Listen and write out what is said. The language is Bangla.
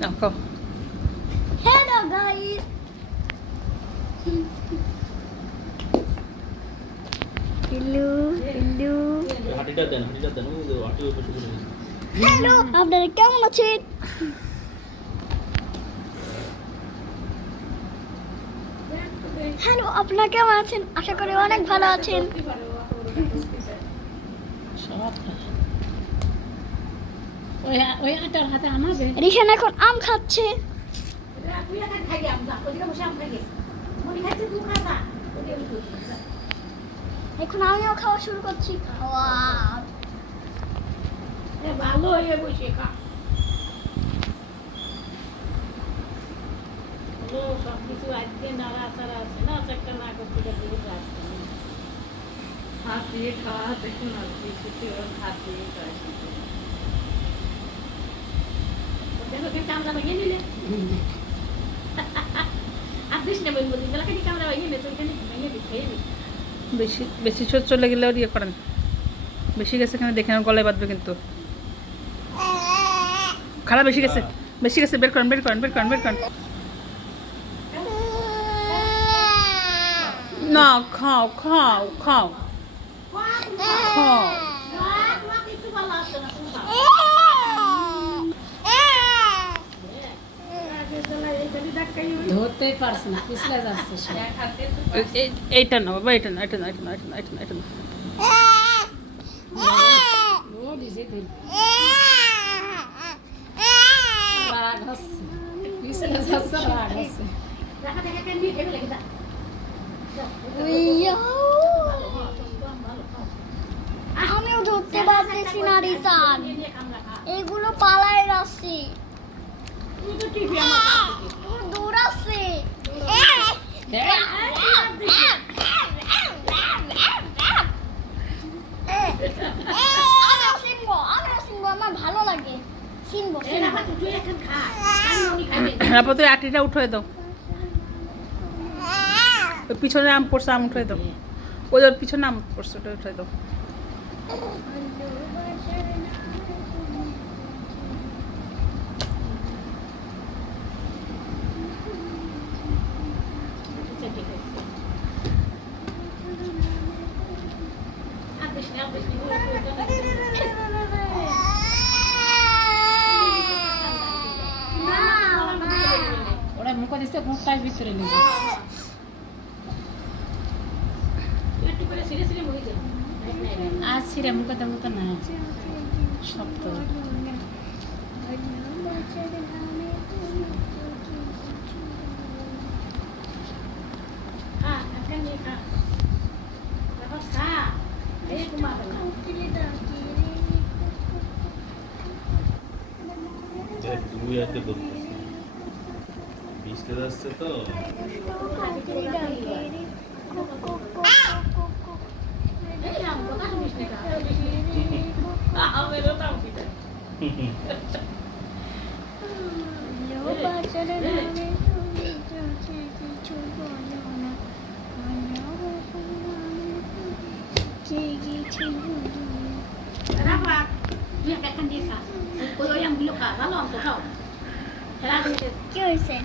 দেখো হ্যালো গাইস, হ্যালো হ্যালো হাঁটিটা দেন ওই হাঁটি ওই পাশে বসে গেছে। হ্যালো, আপনারা কেমন আছেন? হ্যালো, আপনারা কেমন আছেন? আশা করি অনেক ভালো আছেন। ওই আটার হাতে আমাবে রিশান এখন আম খাচ্ছে। এখন আমিও খাওয়া শুরু করছি। খাওয়া ভালো হয়ে বসে খা। সব কিছু আজকে নাড়াচাড়া আছে না, একটা না করতে হাত দিয়ে খাওয়া দেখুন আর কিছু হাত দিয়ে কামড়া ভেঙে নিলে আর দিস না বলবো দিন কামড়া ভেঙে নিলে তো ভেঙে খেয়ে নি। বেশি বেশি চোট চলে গেলে ওর ইয়ে করেন, বেশি গেছে এখানে দেখে না, গলায় বাঁধবে কিন্তু। খারাপ বেশি গেছে, বেশি গেছে, বের করেন বের করেন বের করেন বের করেন। না খাও খাও খাও খাও। ধরতেই পারছে না, পিছলে যাচ্ছে সে। এইটা না বাবা, এটা না এটা না এটা না এটা না এটা না এটা না। ও নিজে দিল রাগ হচ্ছে, পিছলে যাচ্ছে রাগ হচ্ছে। আমিও ধরতে পারতেছি না রিশান, এগুলো পালায় যাচ্ছে, দৌড়াচ্ছে। আমিও চিনবো আমার ভালো লাগে, চিনবো। তারপর তুই আটিটা উঠে দাও, ওই পিছনে আম পড়ছে, আম উঠে দাও, ওই ওর পিছনে আম পড়ছে ওটা উঠে দাও। ওরা মুখ দিচ্ছে, মুখটাই ভিতরে নিবে। আর ছিঁড়ে মুখে দেবো তো না, শক্ত। দুই হাতে ধরতেছে, ভিজতে যাচ্ছে তো। কি হয়েছে?